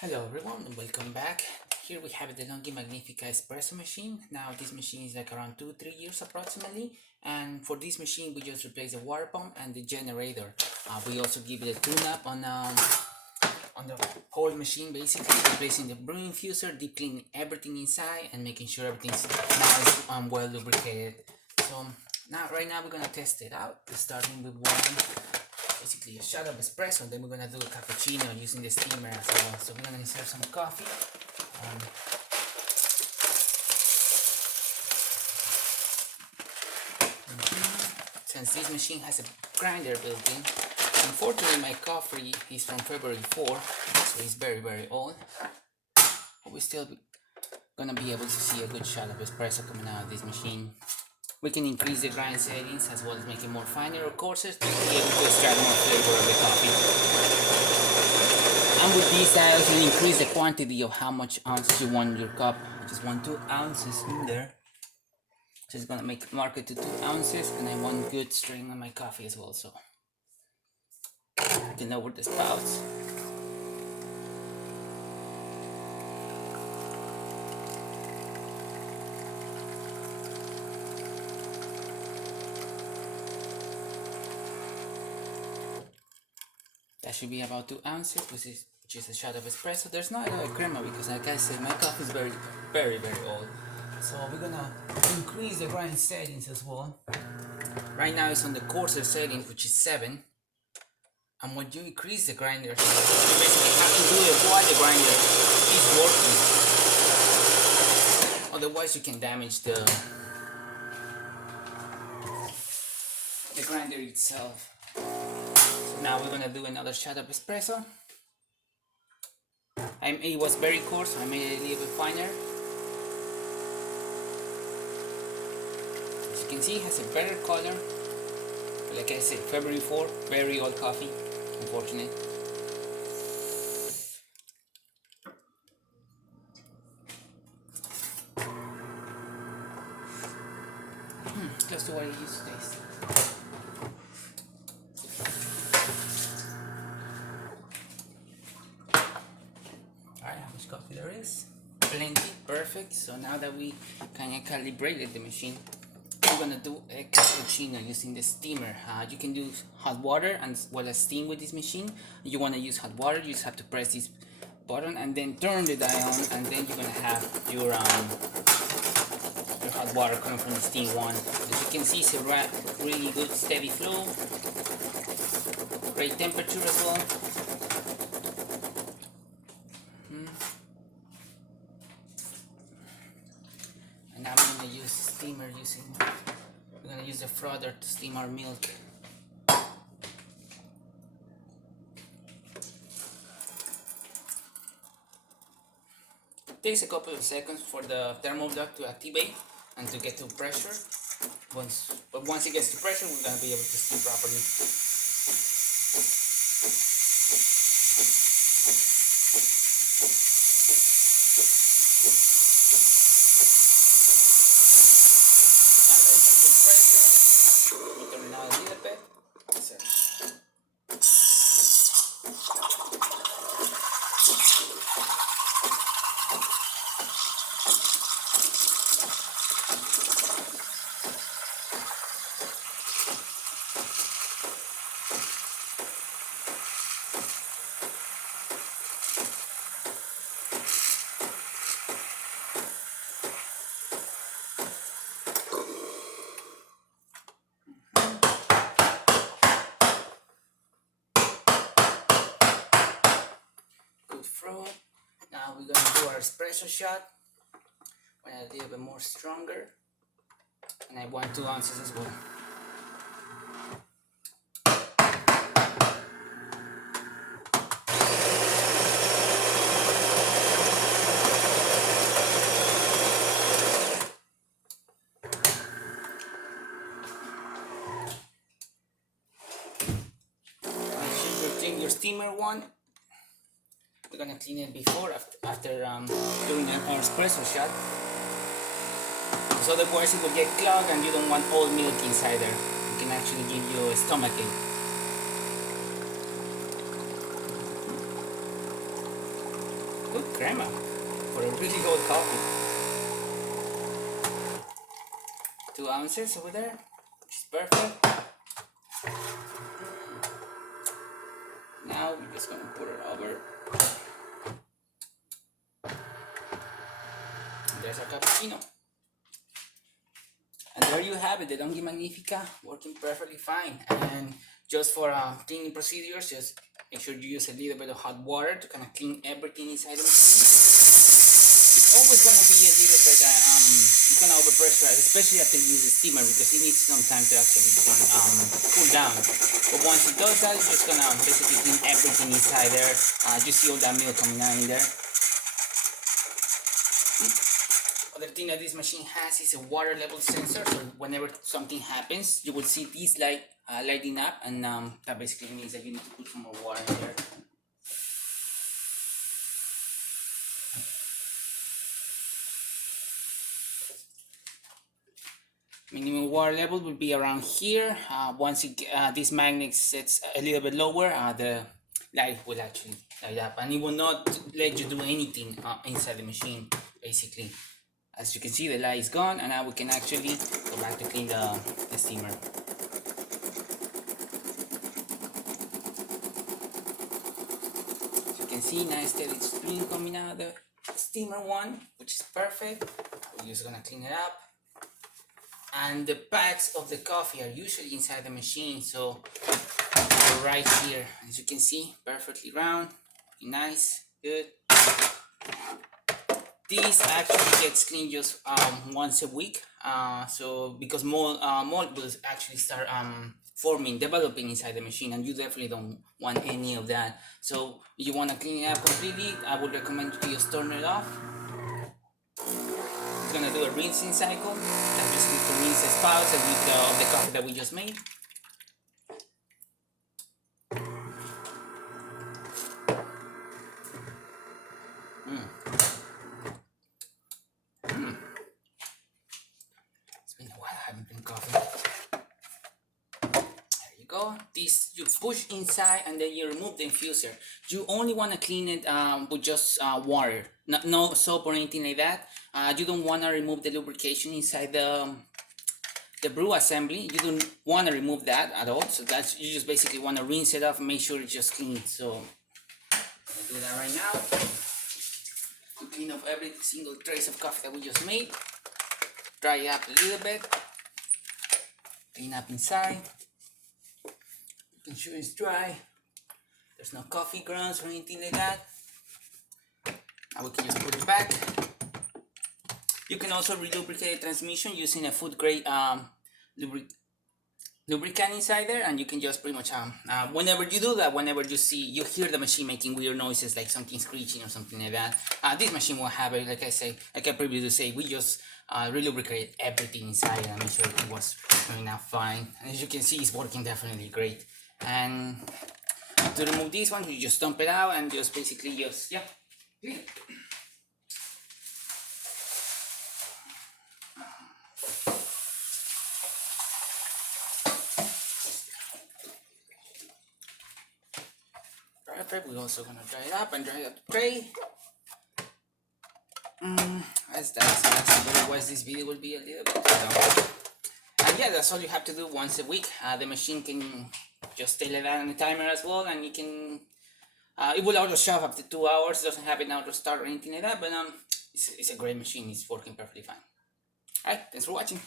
Hello everyone and welcome back. Here we have the Delonghi Magnífica espresso machine. Now this machine is like around 2-3 years approximately, and for this machine we just replace the water pump and the generator. We also give it a tune-up on the whole machine, basically replacing the brewing infuser, deep cleaning everything inside and making sure everything's nice and well lubricated. So right now we're gonna test it out, starting with basically a shot of espresso, and then we're gonna do a cappuccino using the steamer as well. So we're gonna insert some coffee. Since this machine has a grinder built in, unfortunately my coffee is from February 4, so it's very old. But we're still gonna be able to see a good shot of espresso coming out of this machine. We can increase the grind settings as well as make it more finer or coarser to be able to extract more flavor of the coffee. And with these dials, you increase the quantity of how much ounces you want in your cup. I just want 2 ounces in there. So it's gonna mark it to 2 ounces, and I want good strain on my coffee as well. So I can lower the spouts. That should be about 2 ounces, which is a shot of espresso. There's not a lot of crema because, like I said, my coffee is very old. So we're gonna increase the grind settings as well. Right now it's on the coarser setting, which is 7. And when you increase the grinder, you basically have to do it while the grinder is working. Otherwise you can damage the grinder itself. Now we're gonna do another shot of espresso. It was very coarse, so I made it a little bit finer. As you can see, it has a better color. Like I said, February 4, very old coffee, unfortunately. Close to what it used to taste. Coffee there is plenty, perfect. So now that we kind of calibrated the machine, we're gonna do a cappuccino using the steamer. You can do hot water as well as steam with this machine. You want to use hot water, you just have to press this button and then turn the dial on, and then you're gonna have your hot water coming from the steam one. As you can see, it's a really good steady flow, great temperature as well. Now we're gonna use steamer we're gonna use a frother to steam our milk. It takes a couple of seconds for the thermal duct to activate and to get to pressure. But once it gets to pressure, we're gonna be able to steam properly. Now we're gonna do our espresso shot when a little bit more stronger, and I want 2 ounces as well. Make sure you clean your steamer one. We're gonna clean it before, after doing our espresso shot. So otherwise it will get clogged and you don't want old milk inside there. It can actually give you a stomachache. good crema for a really cold coffee. 2 ounces over there, which is perfect. Now we're just gonna pour it over. And there's our cappuccino. And there you have it, the Delonghi Magnífica, working perfectly fine. And just for cleaning procedures, just make sure you use a little bit of hot water to kind of clean everything inside the machine. It's always going to be a little bit, you're going to overpressurize, especially after you use the steamer, because it needs some time to actually cool down. But once it does that, you're just going to basically clean everything inside there. You see all that milk coming out in there. Other thing that this machine has is a water level sensor, so whenever something happens, you will see these lighting up, and that basically means that you need to put some more water in there. Minimum water level will be around here. Once this magnet sets a little bit lower, the light will actually light up, and it will not let you do anything inside the machine, basically. As you can see, the light is gone, and now we can actually go back to clean the steamer. As you can see, nice steady stream coming out of the steamer one, which is perfect. We're just gonna clean it up. And the bags of the coffee are usually inside the machine, so they're right here. As you can see, perfectly round, nice, good. This actually gets cleaned just once a week, so because mold will actually start developing inside the machine, and you definitely don't want any of that. So if you want to clean it up completely, I would recommend you just turn it off. It's gonna do a rinsing cycle. That's basically to rinse the spouts of the coffee that we just made. Go. This you push inside and then you remove the infuser. You only want to clean it with just water, no soap or anything like that. You don't want to remove the lubrication inside the brew assembly. You don't want to remove that at all. So that's, you just basically want to rinse it off and make sure it's just clean. So I'll do that right now to clean off every single trace of coffee that we just made. Dry it up a little bit. Clean up inside. Ensure it's dry. There's no coffee grounds or anything like that. Now we can just put it back. You can also re-lubricate the transmission using a food grade lubricant inside there, and you can just pretty much whenever you do that, whenever you hear the machine making weird noises like something screeching or something like that, this machine won't have it. Like I previously say, we just re-lubricate everything inside and make sure it was running out fine. And as you can see, it's working definitely great. And to remove this one, you just dump it out and just basically just clean it. Perfect. We're also gonna dry it up and dry up the tray. That's but otherwise this video will be a little bit long. And yeah, that's all you have to do once a week. The machine can just tell it on the timer as well, and you can it will auto shut after 2 hours. Doesn't have an auto start or anything like that, but it's a great machine. It's working perfectly fine. Alright, thanks for watching.